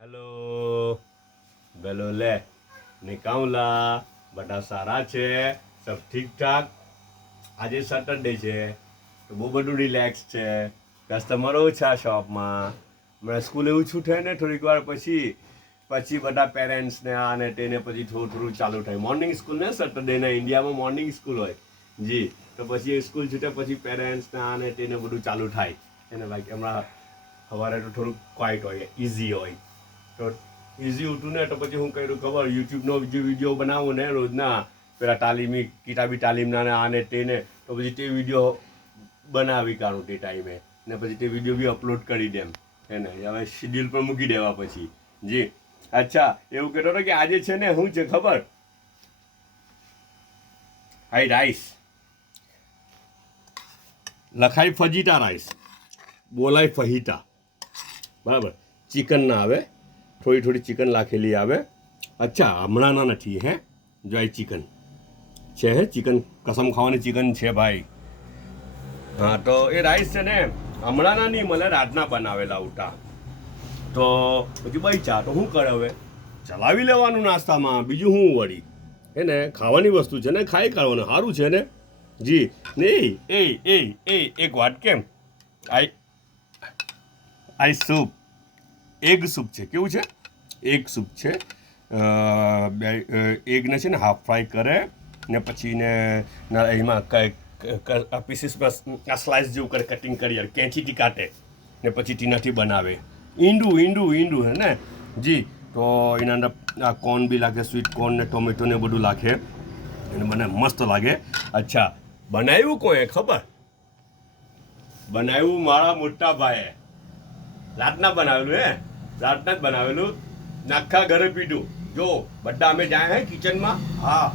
hello बेलो ले निकाउला બધા સારા છે સબ ઠીક ઠાક આજે સેટરડે છે તો બહુ બધું રિલેક્સ છે કસ્ટમરો ઓછા શોપમાં હમણાં સ્કૂલ એવું છૂટે ને થોડીક વાર પછી બધા પેરેન્ટ્સને આ ને તેને પછી થોડું ચાલુ થાય મોર્નિંગ સ્કૂલ ને સેટરડેના ઇન્ડિયામાં મોર્નિંગ સ્કૂલ હોય જી તો પછી એ સ્કૂલ છૂટે પછી પેરેન્ટ્સને આ ને તેને બધું ચાલુ થાય એને લાઈક હમણાં સવારે તો થોડુંક ક્વાઇટ હોય ઇઝી હોય તો ઇઝી ઉઠું ને તો પછી હું કર્યું ખબર યુટ્યુબનો વિડીયો બનાવું ને રોજના પેલા તાલીમી કિતાબી તાલીમના ને આ ને તેને તો પછી તે વિડીયો બનાવી કાઢું તે ટાઈમે ને પછી તે વિડીયો બી અપલોડ કરી દેમ એને હવે શેડ્યુલ પર મૂકી દેવા પછી જી અચ્છા એવું કહેતો હતો કે આજે છે ને શું છે ખબર હાઈ રાઈસ લખાય ફજીટા રાઈસ બોલાય ફહીટા બરાબર ચિકન ના આવે થોડી ચિકન લાખેલી આવે અચ્છા હમણાંના નથી હે જો આ ચિકન છે હે ચિકન કસમ ખાવાની ચિકન છે ભાઈ હા તો એ રાઈસ છે ને હમણાંના નહીં મળે રાતના બનાવેલા ઉઠા તો પછી બચ્યા તો શું કરે હવે ચલાવી લેવાનું નાસ્તામાં બીજું શું વળી હે ને ખાવાની વસ્તુ છે ને ખાઈ કાઢવાનું સારું છે ને જી નહીં એક વાત કેમ આઈ સૂપ એગ સૂપ છે કેવું છે એગ સૂપ છે એગને છે ને હાફ ફ્રાય કરે ને પછી ને એમાં પીસીસમાં આ સ્લાઇસ જેવું કરે કટિંગ કરી કેંચીથી કાટે ને પછી ટીનાથી બનાવે ઈંડું હે ને જી તો એના અંદર આ કોર્ન બી લાગે સ્વીટ કોર્ન ને ટોમેટો ને બધું લાગે અને મને મસ્ત લાગે અચ્છા બનાવ્યું કોએ ખબર બનાવ્યું મારા મોટા ભાઈએ રાતના બનાવેલું હે રાતના જ બનાવેલું આખા ઘરે પીધું જો બધા અમે જાય હે કિચનમાં હા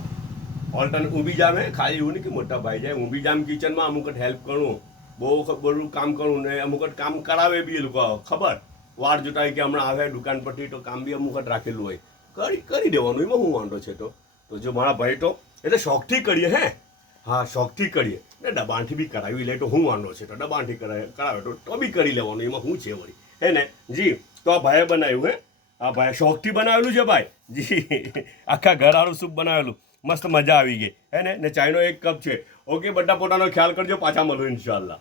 ઓલ્ટન ઊભી જામ હે ખાલી એવું નહીં કે મોટા ભાઈ જાય ઊભી જામ કિચનમાં અમુક હેલ્પ કરું બહુ બધું કામ કરું ને અમુક કામ કરાવે બી એ લોકો ખબર વાર જોતા કે હમણાં આવે દુકાન પરથી તો કામ બી અમુક રાખેલું હોય કરી દેવાનું એમાં હું વાંધો છે તો જો મારા ભાઈ તો એટલે શોખથી કરીએ હે હા શોખથી કરીએ ને દબાણથી બી કરાવી લે તો હું વાંધો છે તો દબાણથી કરાવે તો બી કરી લેવાનું એમાં શું છે વળી હે ને જી તો આ ભાઈએ બનાવ્યું હે આ ભાઈ શોખથી બનાવેલું છે ભાઈ જી આખા ઘરવાળું સૂપ બનાવેલું મસ્ત મજા આવી ગઈ હે ને ચાયનો 1 કપ છે ઓકે બધા પોતાનો ખ્યાલ કરજો પાછા મળો ઇન્શાલ્લાહ